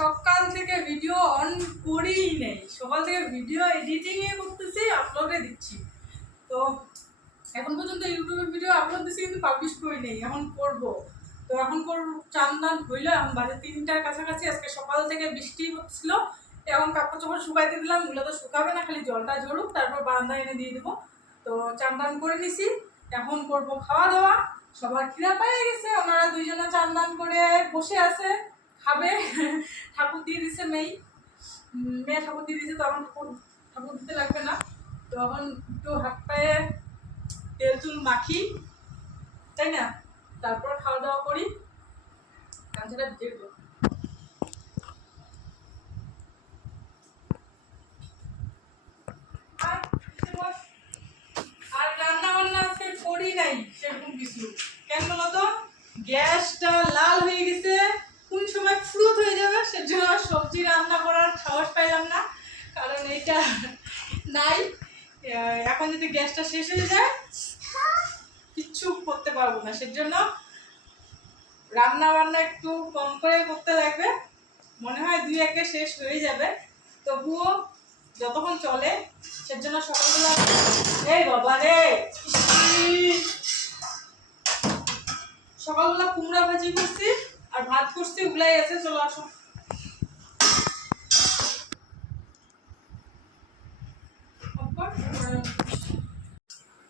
সকাল থেকে video on করেই নেই, সকাল থেকে ভিডিও এডিটিংয়ে করতেছি, আপলোডে দিচ্ছি। তো এখন পর্যন্ত ইউটিউবে ভিডিও আপলোড দিচ্ছি কিন্তু পাবলিশ করি নেই, এখন করব। তো এখন চান দান হইলো, এখন বাজে 3টার কাছাকাছি। আজকে সকাল থেকে বৃষ্টি হচ্ছিল, এখন কাপড় চোপড় শুকাইতে দিলাম। এগুলো তো শুকাবে না, খালি জলটা ঝরুক, তারপর বারান্দায় এনে দিয়ে দেবো। তো চান দান করে নিছি, এখন করব খাওয়া দাওয়া। সবার খিদা পেয়ে গেছে, ওনারা দুইজনে চান দান করে বসে আছে, খাবে। ঠাকুর দিয়ে দিছে মেয়ে ঠাকুর দিয়ে দিছে, তো এখন ঠাকুর দিতে লাগবে না। তো এখন একটু হাত পায়ে তেল চুল মাখি, তাই না, তারপর খাওয়া দাওয়া করি। গামছাটা ভিজে দেবো। আর রান্না বান্না আজকে করি নাই সেরকম কিছু। কেন বলতো, গ্যাসটা লাল হয়ে গেছে, কোন সময় ফুরুত হয়ে যাবে, সেজন্য সবজি রান্না করার সাহস পাইলাম না। কারণ এইটা নাই, এখন যদি গ্যাসটা শেষ হয়ে যায় কিচ্ছু করতে পারবো না। সেজন্য রান্না বান্না একটু কম করে করতে লাগবে, মনে হয় 2-1 শেষ হয়ে যাবে, তবুও যতক্ষণ চলে। সেজন্য সকালবেলা এই বাবা রে, সকালবেলা কুমড়া ভাজি করছি আর ভাত করছি, ওগুলাই আছে। চলো আসো।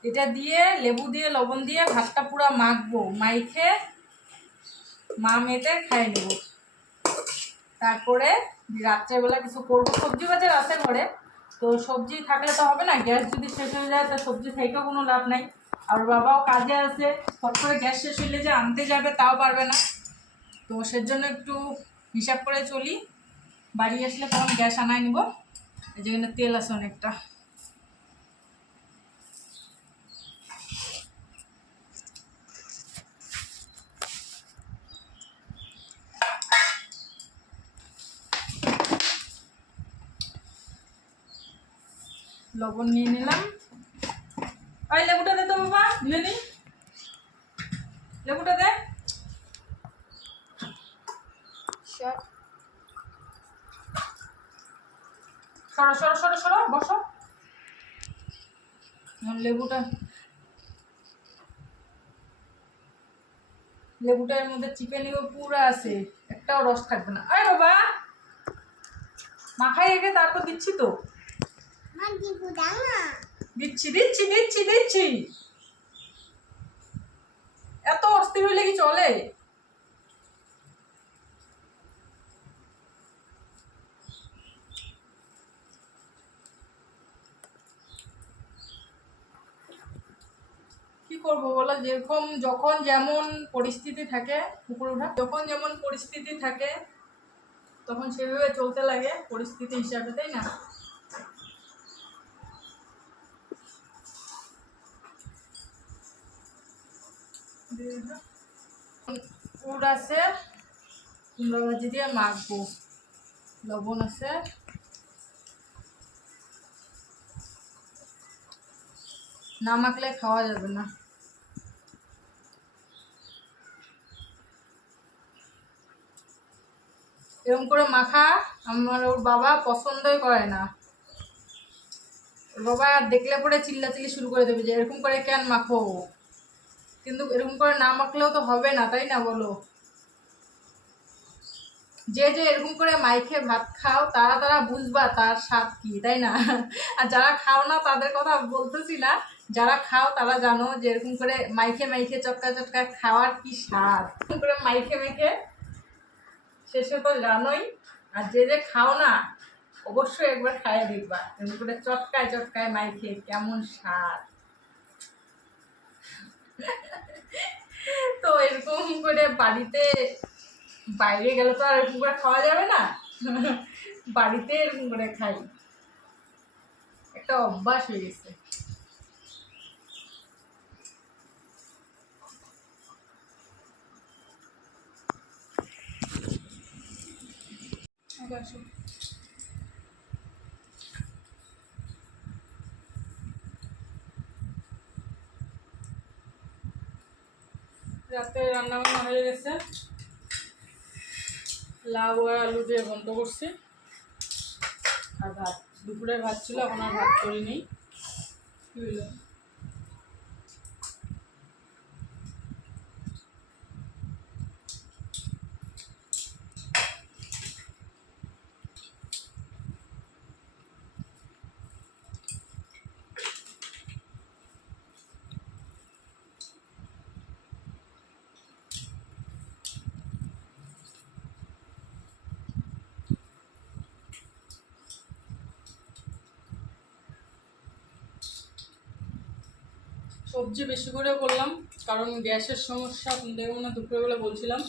এটা দিয়ে লেবু দিয়ে লবণ দিয়ে ভাতটা পুরো মাখবো, মাইখে মা মেয়েতে খাই নেব। তারপরে রাত্রেবেলা কিছু করবো, সবজি বাজার আছে ঘরে, তো সবজি থাকলে তো হবে না, গ্যাস যদি শেষ হয়ে যায় তো সবজি থেকেও কোনো লাভ নাই। আর বাবাও কাজে আছে, ফট করে গ্যাস শেষ হইলে যে আনতে যাবে তাও পারবে না। তো সেজন্য একটু হিসাব করে চলি, বাড়ি আসলে তখন গ্যাস আনাই নিব। এই যেখানে তেল আছে অনেকটা। লবণ নিয়ে নিলাম। ওই লেবুটা দে তো বাবা, ধুয়ে নি, লেবুটা দে। সরো সরো সরো সরো, বসো। লেবুটা এর মধ্যে চিপে নিব, পুরো আছে, একটাও রস থাকবে না। আরে বাবা, মাখাই রেখে তারপর দিচ্ছি তো। দিচ্ছি দিচ্ছি দিচ্ছি দিচ্ছি। এত অস্থির হইলে কি চলে? কি করবো বলো, যেরকম যখন যেমন পরিস্থিতি থাকে, পুকুর ওঠা যখন যেমন পরিস্থিতি থাকে তখন সেভাবে চলতে লাগে, পরিস্থিতি হিসাবে, তাই না? পুর আছে, কুমড়া ভাজি দিয়ে মাখবো, লবণ আছে। না মাখলে খাওয়া যাবে না। এরকম করে মাখা আমার ওর বাবা পছন্দই করে না। ওর বাবা আর দেখলে পরে চিল্লাচিল্লি শুরু করে দেবে যে এরকম করে কেন মাখো। কিন্তু এরকম করে না মাখলেও তো হবে না, তাই না বলো? যে যে এরকম করে মাইখে ভাত খাও তারা তারা বুঝবা তার স্বাদ কি, তাই না? আর যারা খাও না তাদের কথা বলতেছি না, যারা খাও তারা জানো যে এরকম করে মাইখে মাইখে চটকা চটকা খাওয়ার কি স্বাদ। এরকম করে মাইখে মেখে শেষে তো জানোই। আর যে যে খাও না অবশ্যই একবার খাইয়ে দেখবা, এরকম করে চটকায় চটকায় মাইখে কেমন স্বাদ। তো এরকম করে বাড়িতে, বাইরে গেলে তো আর এরকম করে খাওয়া যাবে না, বাড়িতে এরকম করে খাই, একটা অভ্যাস হয়ে গেছে। রাতে রান্না বান্না হয়ে গেছে, লাউ আর আলু দিয়ে ঘন্ট করছি, আর ভাত। দুপুরের ভাত ছিল, এখন আর ভাত করিনি। কি হলো? সবজি বেশি করে করলাম, কারণ গ্যাসের সমস্যা। আপনাদের মানে দুপুরবেলা বলছিলাম,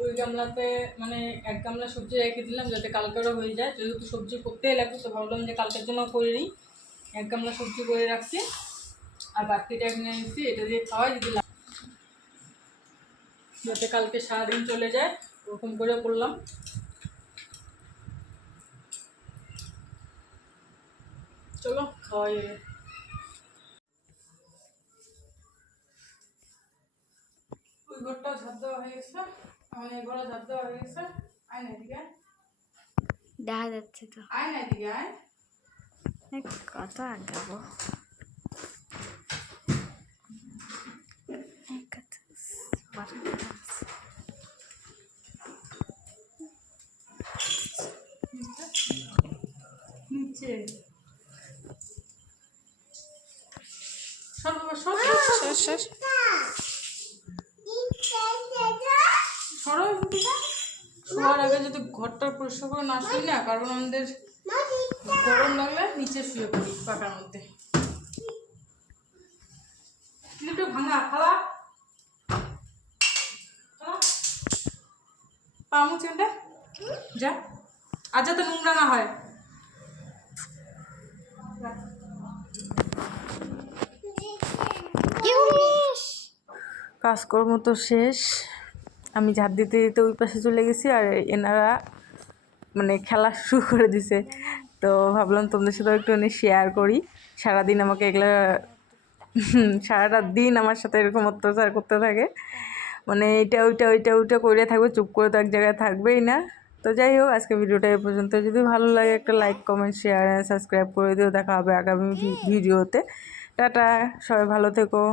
ওই গামলাতে মানে এক গামলা সবজি রেখে দিলাম যাতে কালকেরও হয়ে যায়। যেহেতু সবজি করতেই লাগবে, তো ভাবলাম যে কালকের জন্য করে নিই। এক গামলা সবজি করে রাখছি, আর বাকিটা কিনে নিচ্ছি, এটা দিয়ে খাওয়াই যদি যাতে কালকে সারাদিন চলে যায়, ওরকম করে করলাম। চলো খাওয়াই। ওই ঘরটা ঝাঁপ দেওয়া হয়ে গেছে, আমার এই ঘরে ঝাঁপ দেওয়া হয়ে গেছে। আয় না এদিকে, দেখা যাচ্ছে তো। আয় না এদিকে, আয়। কত আগাবো? নিচে সর বাবা, সর সর সরো। শোয়ার আগে যদি ঘরটা পরিষ্কার করে না শুই না, কারণ আমাদের গরম লাগলে নিচে শুয়ে পড়ি পাকার মধ্যে। ক্লিপটা ভাঙা, ফালা পামু চেনটা যা, আজ যাতে নোংরা না হয়। কাজকর্ম তো শেষ, আমি ঝাড় দিতে দিতে ওই পাশে চলে গেছি, আর এনারা মানে খেলা শুরু করে দিছে। তো ভাবলাম তোমাদের সাথেও একটুখানি শেয়ার করি। সারাদিন আমাকে এগুলা সারাটা দিন আমার সাথে এরকম অত্যাচার করতে থাকে, মানে এইটা ওইটা ওইটা ওইটা করে থাকবে, চুপ করে তো এক জায়গায় থাকবেই না। তো যাই হোক, আজকে ভিডিওটা এ পর্যন্ত। যদি ভালো লাগে একটা লাইক, কমেন্ট, শেয়ার, সাবস্ক্রাইব করে দিও। দেখা হবে আগামী ভিডিওতে। টাটা, সবাই ভালো থেকো।